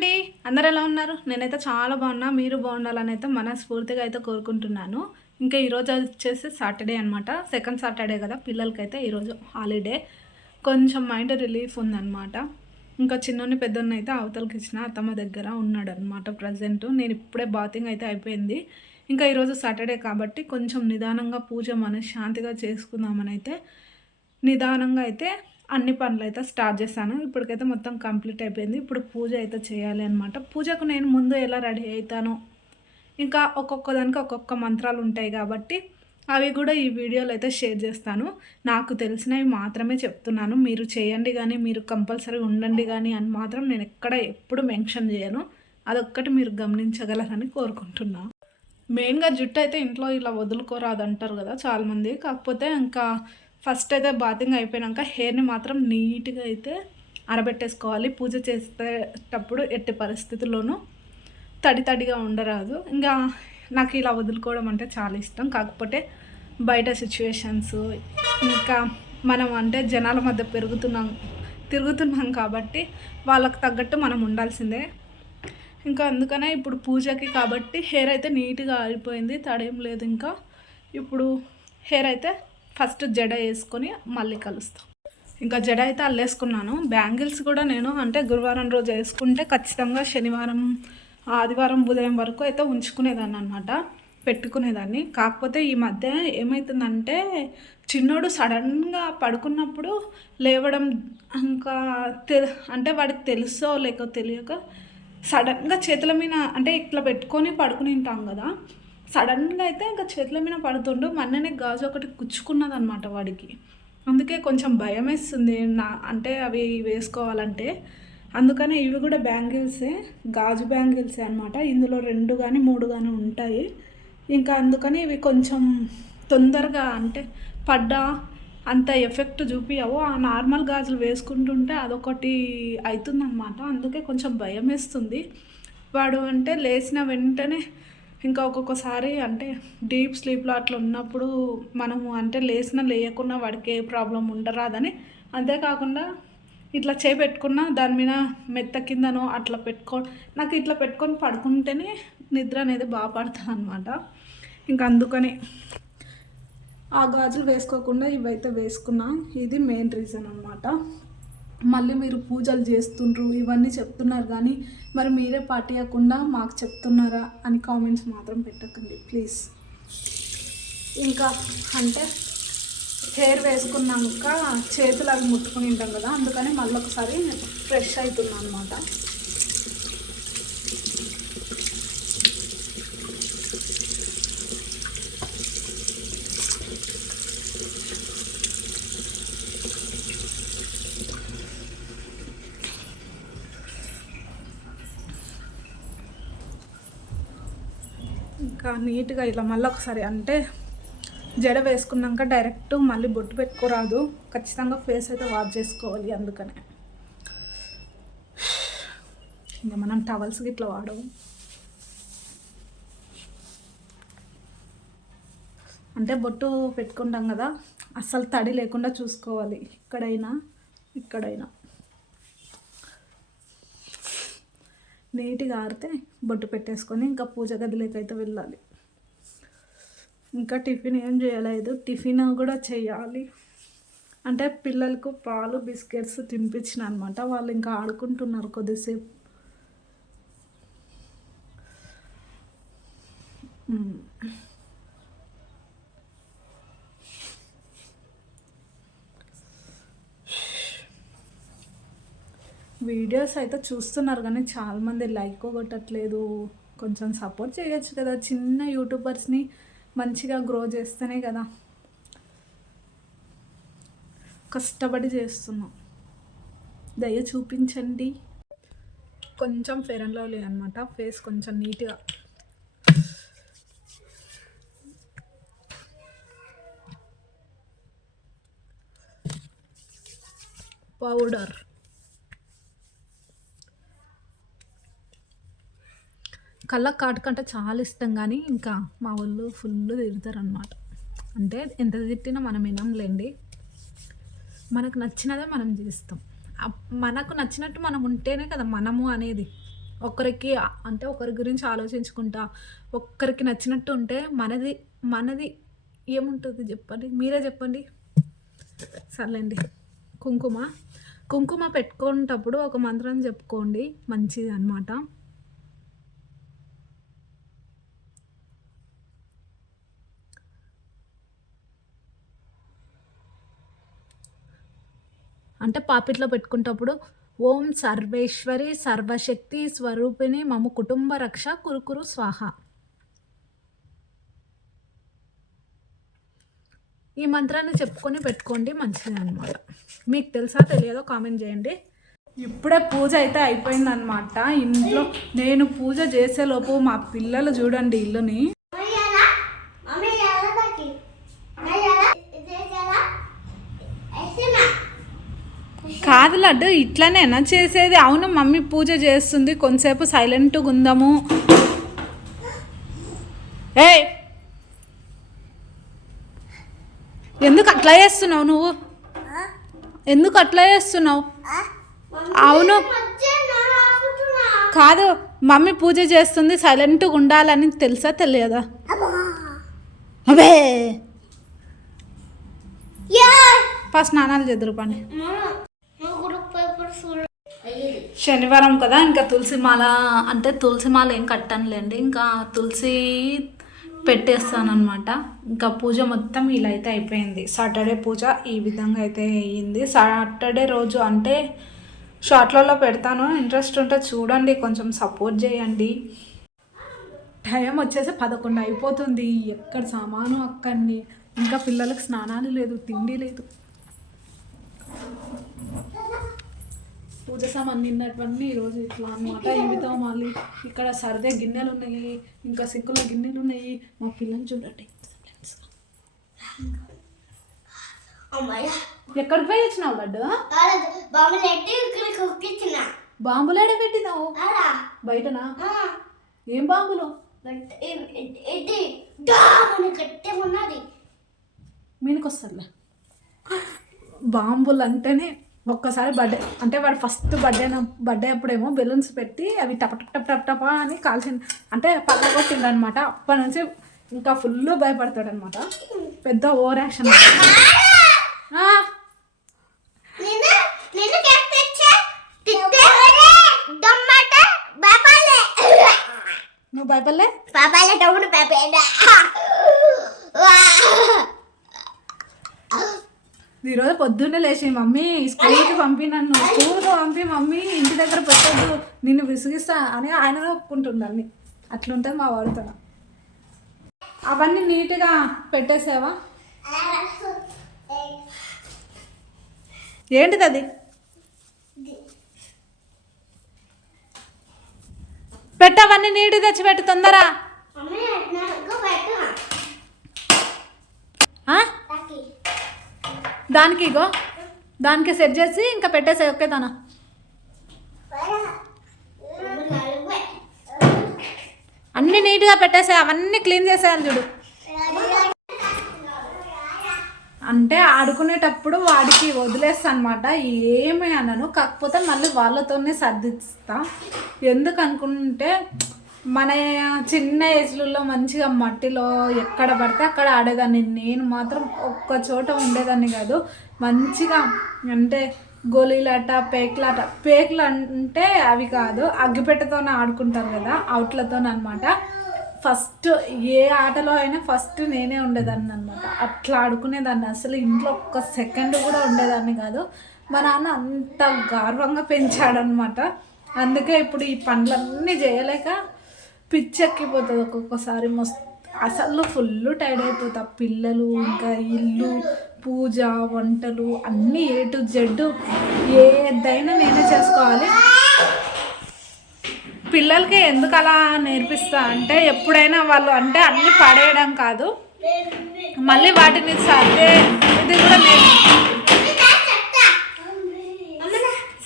అండి. అందరు ఎలా ఉన్నారు? నేనైతే చాలా బాగున్నా. మీరు బాగుండాలని అయితే మనస్ఫూర్తిగా అయితే కోరుకుంటున్నాను. ఇంకా ఈరోజు వచ్చేసి సాటర్డే అనమాట సెకండ్ సాటర్డే కదా పిల్లలకైతే ఈరోజు హాలిడే. కొంచెం మైండ్ రిలీఫ్ ఉందన్నమాట. ఇంకా చిన్నోని పెద్దోన్ని అయితే అవతలకి ఇచ్చిన అత్తమ్మ దగ్గర ఉన్నాడు అనమాట ప్రజెంట్. నేను ఇప్పుడే బాతింగ్ అయితే అయిపోయింది. ఇంకా ఈరోజు సాటర్డే కాబట్టి కొంచెం నిదానంగా పూజ మనశ్శాంతిగా చేసుకుందామని అయితే నిదానంగా అయితే అన్ని పనులు అయితే స్టార్ట్ చేశాను. ఇప్పటికైతే మొత్తం కంప్లీట్ అయిపోయింది. ఇప్పుడు పూజ అయితే చేయాలి అనమాట పూజకు నేను ముందు ఎలా రెడీ అవుతానో ఇంకా ఒక్కొక్క దానికి ఒక్కొక్క మంత్రాలు ఉంటాయి కాబట్టి అవి కూడా ఈ వీడియోలో అయితే షేర్ చేస్తాను. నాకు తెలిసినవి మాత్రమే చెప్తున్నాను. మీరు చేయండి కానీ మీరు కంపల్సరీ ఉండండి కానీ అని మాత్రం నేను ఎక్కడ ఎప్పుడు మెన్షన్ చేయను. అదొక్కటి మీరు గమనించగలరని కోరుకుంటున్నా. మెయిన్గా జుట్టు అయితే ఇంట్లో ఇలా వదులుకోరాదు అంటారు కదా చాలామంది. కాకపోతే ఇంకా ఫస్ట్ అయితే బాతింగ్ అయిపోయాక హెయిర్ని మాత్రం నీట్గా అయితే ఆరబెట్టేసుకోవాలి. పూజ చేసేటప్పుడు ఎట్టి పరిస్థితుల్లోనూ తడి తడిగా ఉండరాదు. ఇంకా నాకు ఇలా వదులుకోవడం అంటే చాలా ఇష్టం. కాకపోతే బయట సిచ్యువేషన్స్ ఇంకా మనం అంటే జనాల మధ్య పెరుగుతున్నాం తిరుగుతున్నాం కాబట్టి వాళ్ళకు తగ్గట్టు మనం ఉండాల్సిందే. ఇంకా అందుకనే ఇప్పుడు పూజకి కాబట్టి హెయిర్ అయితే నీట్గా ఆరిపోయింది. తడేం లేదు ఇంకా. ఇప్పుడు హెయిర్ అయితే ఫస్ట్ జడ వేసుకొని మళ్ళీ కలుస్తాం. ఇంకా జడ అయితే అల్లేసుకున్నాను. బ్యాంగిల్స్ కూడా నేను అంటే గురువారం రోజు వేసుకుంటే ఖచ్చితంగా శనివారం ఆదివారం ఉదయం వరకు అయితే ఉంచుకునేదాన్ని అనమాట పెట్టుకునేదాన్ని. కాకపోతే ఈ మధ్య ఏమవుతుందంటే చిన్నోడు సడన్గా పడుకున్నప్పుడు లేవడం ఇంకా తె అంటే వాడికి తెలుసో లేక తెలియక సడన్గా చేతుల మీద అంటే ఇట్లా పెట్టుకొని పడుకుని ఉంటాం కదా. సడన్గా అయితే ఇంకా చేతుల మీద పడుతుండు. మొన్ననే గాజు ఒకటి కుచ్చుకున్నది అనమాట వాడికి. అందుకే కొంచెం భయం వేస్తుంది. నా అంటే అవి వేసుకోవాలంటే. అందుకనే ఇవి కూడా బ్యాంగిల్సే. గాజు బ్యాంగిల్సే అనమాట ఇందులో రెండు కానీ మూడు కానీ ఉంటాయి. ఇంకా అందుకని ఇవి కొంచెం తొందరగా అంటే పడ్డా అంత ఎఫెక్ట్ చూపించవు ఆ నార్మల్ గాజులు వేసుకుంటుంటే అదొకటి అవుతుందన్నమాట అందుకే కొంచెం భయం వేస్తుంది. వాడు అంటే లేచిన వెంటనే ఇంకా ఒక్కొక్కసారి అంటే డీప్ స్లీప్లో అట్లా ఉన్నప్పుడు మనము అంటే లేసిన లేయకున్నా వాడికి ఏ ప్రాబ్లం ఉండరాదని. అంతేకాకుండా ఇట్లా చేపెట్టుకున్న దాని మీద మెత్త కిందనో అట్లా పెట్టుకో నాకు ఇట్లా పెట్టుకొని పడుకుంటేనే నిద్ర అనేది బాగా పడుతుంది అనమాట ఇంకా అందుకని ఆ గాజులు వేసుకోకుండా ఇవైతే వేసుకున్నా. ఇది మెయిన్ రీజన్ అనమాట మళ్ళీ మీరు పూజలు చేస్తుండ్రు ఇవన్నీ చెప్తున్నారు కానీ మరి మీరే పాటియకుండా మాకు చెప్తున్నారా అని కామెంట్స్ మాత్రం పెట్టకండి ప్లీజ్. ఇంకా అంటే హెయిర్ వేసుకున్నాక చేతులు అవి ముట్టుకుని ఉంటాం కదా అందుకని మళ్ళీ ఒకసారి ఫ్రెష్ అవుతున్నాను అనమాట ఇంకా నీట్గా ఇలా మళ్ళీ ఒకసారి అంటే జడ వేసుకున్నాక డైరెక్ట్ మళ్ళీ బొట్టు పెట్టుకోరాదు. ఖచ్చితంగా ఫేస్ అయితే వాష్ చేసుకోవాలి అందుకనే. ఇంకా మనం టవల్స్ ఇట్లా వాడము. అంటే బొట్టు పెట్టుకుంటాం కదా అస్సలు తడి లేకుండా చూసుకోవాలి. ఇక్కడైనా ఇక్కడైనా. నీట్గా ఆరితే బొట్టు పెట్టేసుకొని ఇంకా పూజ గదిలోకి అయితే వెళ్ళాలి. ఇంకా టిఫిన్ ఏం చేయలేదు. టిఫిన్ కూడా చేయాలి. అంటే పిల్లలకు పాలు బిస్కెట్స్ తినిపించిన అనమాట వాళ్ళు ఇంకా ఆడుకుంటున్నారు కొద్దిసేపు. వీడియోస్ అయితే చూస్తున్నారు కానీ చాలామంది లైక్ కొట్టట్లేదు. కొంచెం సపోర్ట్ చేయొచ్చు కదా. చిన్న యూట్యూబర్స్ని మంచిగా గ్రో చేస్తేనే కదా. కష్టపడి చేస్తున్నాం. దయ చూపించండి. కొంచెం ఫెయిర్ అండ్ లవ్లీ అనమాట ఫేస్ కొంచెం నీట్గా. పౌడర్ కళ్ళకు కాటుకంటే చాలా ఇష్టం కానీ ఇంకా మా వాళ్ళు ఫుల్ తిడతారనమాట అంటే ఎంత తిట్టినా మనం వినంలేండి. మనకు నచ్చినదే మనం చేస్తాం. మనకు నచ్చినట్టు మనం ఉంటేనే కదా మనము అనేది. ఒకరికి అంటే ఒకరి గురించి ఆలోచించుకుంటా ఒక్కరికి నచ్చినట్టు ఉంటే మనది మనది ఏముంటుంది చెప్పండి? మీరే చెప్పండి. సర్లేండి. కుంకుమ. కుంకుమ పెట్టుకునేటప్పుడు ఒక మంత్రం చెప్పుకోండి. మంచిది అనమాట అంటే పాపిట్లో పెట్టుకునేటప్పుడు ఓం సర్వేశ్వరి సర్వశక్తి స్వరూపిణి మము కుటుంబ రక్ష కురుకురు స్వాహ. ఈ మంత్రాన్ని చెప్పుకొని పెట్టుకోండి మంచిది అనమాట మీకు తెలుసా తెలియదో కామెంట్ చేయండి. ఇప్పుడే పూజ అయితే అయిపోయిందనమాట ఇంట్లో నేను పూజ చేసేలోపు మా పిల్లలు చూడండి ఇల్లుని మమ్మీ ఎలా తగ్గి ఎలా ఇదే ఎలా ఎసినా కాదు లడ్డు ఇట్లనేనా చేసేది? అవును మమ్మీ పూజ చేస్తుంది. కొంతసేపు సైలెంట్గా ఉందాము. ఏ ఎందుకు అట్లా చేస్తున్నావు నువ్వు? ఎందుకు అట్లా చేస్తున్నావు? అవును. కాదు మమ్మీ పూజ చేస్తుంది. సైలెంట్గా ఉండాలని తెలుసా తెలియదా? అవే ఫస్ట్ స్నానాలు చేద్దరు పని. శనివారం కదా ఇంకా తులసి మాల. అంటే తులసి మాల ఏం కట్టనులేండి ఇంకా తులసి పెట్టేస్తానమాట ఇంకా పూజ మొత్తం ఇలా అయితే అయిపోయింది. సాటర్డే పూజ ఈ విధంగా అయితే అయ్యింది. సాటర్డే రోజు అంటే షార్ట్లలో పెడతాను. ఇంట్రెస్ట్ ఉంటే చూడండి కొంచెం సపోర్ట్ చేయండి. టైం వచ్చేసి పదకొండు అయిపోతుంది. ఎక్కడ సామాను అక్కడిని? ఇంకా పిల్లలకు స్నానాలు లేదు తిండి లేదు. పూజ సామాన్ నిన్నటువంటి ఈరోజు ఇట్లా అనమాట ఇవితో మళ్ళీ ఇక్కడ సరదే గిన్నెలు ఉన్నాయి ఇంకా సిక్కుల గిన్నెలు ఉన్నాయి మా పిల్లల్ని చూడండి. ఎక్కడికి పోయి వచ్చినావు లడ్డు? బాంబులు పెట్టినావు? బయటనా? ఏం బాంబులు? ఇది డామని కట్టే ఉన్నది మీనికి వస్తారులే బాంబులు అంటేనే ఒక్కసారి బర్త్డే అంటే వాడు ఫస్ట్ బర్త్డే బర్త్డే అప్పుడేమో బెలూన్స్ పెట్టి అవి టప టప్ టప్ టప్ టప అని కాల్చింది అంటే పగ కొట్టిండు అనమాట అప్పటి నుంచి ఇంకా ఫుల్ భయపడతాడు అనమాట పెద్ద ఓవర్ యాక్షన్ నువ్వు భయపడలే? ఈరోజు పొద్దున్నే లేచి మమ్మీ స్కూల్కి పంపి నన్ను స్కూల్కి పంపి మమ్మీ ఇంటి దగ్గర పెట్టద్దు నిన్ను విసిగిస్తా అని ఆయన ఒప్పుకుంటుంది అన్ని. అట్లుంటుంది మా వాడితో అవన్నీ నీట్గా పెట్టేసావా? ఏంటిది అది? పెట్టవన్నీ నీటి తెచ్చి పెట్టు తొందర అమ్మే నాకు పెట్టు ఆ? తాకి దానికి ఇగో దానికి సెట్ చేసి ఇంకా పెట్టేసే ఓకే తన. అన్నీ నీట్గా పెట్టేసే అవన్నీ క్లీన్ చేసేయాలి చూడు. అంటే ఆడుకునేటప్పుడు వాడికి వదిలేస్తా అనమాట ఏమీ అనను. కాకపోతే మళ్ళీ వాళ్ళతోనే సర్దిస్తా. ఎందుకు అనుకుంటే మన చిన్న ఏజ్లలో మంచిగా మట్టిలో ఎక్కడ పడితే అక్కడ ఆడేదాన్ని. నేను మాత్రం ఒక్క చోట ఉండేదాన్ని కాదు. మంచిగా అంటే గోళీలాట పేకులాట. పేకులు అంటే అవి కాదు. అగ్గిపెట్టెతోనే ఆడుకుంటారు కదా అవుట్లతో అనమాట ఫస్ట్ ఏ ఆటలో అయినా ఫస్ట్ నేనే ఉండేదాన్ని అనమాట అట్లా ఆడుకునేదాన్ని. అసలు ఇంట్లో ఒక్క సెకండ్ కూడా ఉండేదాన్ని కాదు. మా నాన్న అంత గర్వంగా పెంచాడనమాట అందుకే ఇప్పుడు ఈ పనులన్నీ చేయలేక పిచ్చెక్కిపోతుంది ఒక్కొక్కసారి. మస్తు అసలు ఫుల్ టైర్డ్ అయిపోతా. పిల్లలు ఇంకా ఇల్లు పూజ వంటలు అన్నీ ఏ టు జెడ్ ఏదైనా నేనే చేసుకోవాలి. పిల్లలకి ఎందుకు అలా నేర్పిస్తా అంటే ఎప్పుడైనా వాళ్ళు అంటే అన్ని పడేయడం కాదు. మళ్ళీ వాటిని సర్దే ఇది కూడా నేర్పి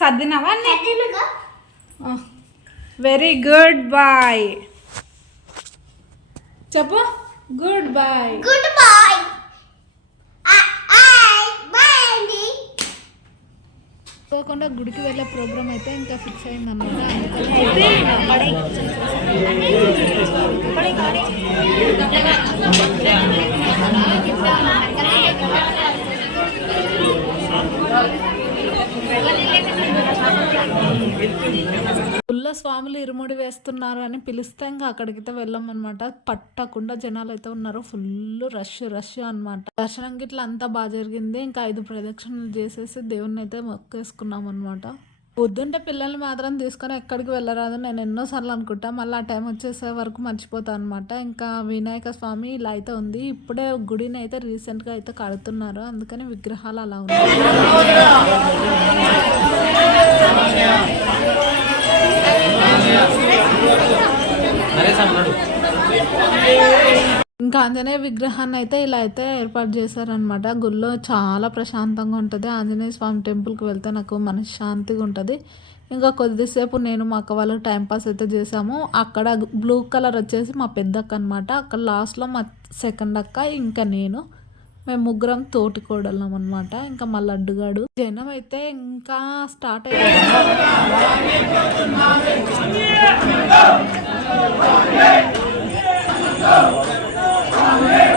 సర్దినావా వెరీ గుడ్ బాయ్ చెప్పు. గుడ్ బాయ్ గుడ్ అండి పోకుండా గుడికి వెళ్ళే ప్రోగ్రామ్ అయితే ఇంకా ఫిక్స్ అయింది అనమాట గుళ్ళ స్వాములు ఇరుముడి వేస్తున్నారు అని పిలిస్తే ఇంకా అక్కడికైతే వెళ్ళామన్నమాట పట్టకుండా జనాలు అయితే ఉన్నారు. ఫుల్ రష్ రష్ అన్నమాట. దర్శనం గిట్ల అంతా బాగా జరిగింది. ఇంకా ఐదు ప్రదక్షిణలు చేసేసి దేవుణ్ణి అయితే మొక్కేసుకున్నాం అనమాట పొద్దుంటే పిల్లల్ని మాత్రం తీసుకొని ఎక్కడికి వెళ్ళరాదు. నేను ఎన్నోసార్లు అనుకుంటా మళ్ళీ ఆ టైం వచ్చేసే వరకు మర్చిపోతాను అనమాట ఇంకా వినాయక స్వామి ఇలా అయితే ఉంది. ఇప్పుడే గుడిని అయితే రీసెంట్గా అయితే కడుతున్నారు. అందుకని విగ్రహాలు అలా ఉన్నాయి. ఇంకా ఆంజనేయ విగ్రహాన్ని అయితే ఇలా అయితే ఏర్పాటు చేశారనమాట గుళ్ళో చాలా ప్రశాంతంగా ఉంటుంది. ఆంజనేయ స్వామి టెంపుల్కి వెళ్తే నాకు మనశ్శాంతిగా ఉంటుంది. ఇంకా కొద్దిసేపు నేను మా అక్క వాళ్ళు టైంపాస్ అయితే చేసాము అక్కడ బ్లూ కలర్ వచ్చేసి మా పెద్దక్క అనమాట అక్కడ లాస్ట్లో మా సెకండ్ అక్క ఇంకా నేను. మేము ముగ్గురం తోటి కోడలం అనమాట ఇంకా మా లడ్డుగాడు. జనం అయితే ఇంకా స్టార్ట్ అయ్యారు. ఇంట్రెస్ట్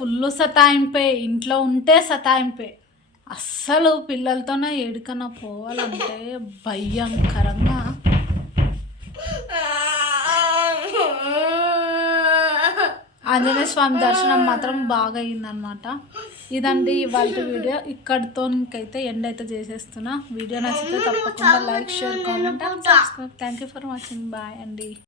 ఫుల్ సతాయింపే ఇంట్లో ఉంటే సతాయింపే. అస్సలు పిల్లలతోనే ఏడికన్నా పోవాలంటే భయంకరంగా. ఆంజనేయ స్వామి దర్శనం మాత్రం బాగా అయిందనమాట ఇదండి ఇవాళ వీడియో. ఇక్కడితో ఇంకైతే ఎండ్ అయితే చేసేస్తున్నా. వీడియో నచ్చితే తప్పకుండా like share comment subscribe. Thank you for watching bye అండి.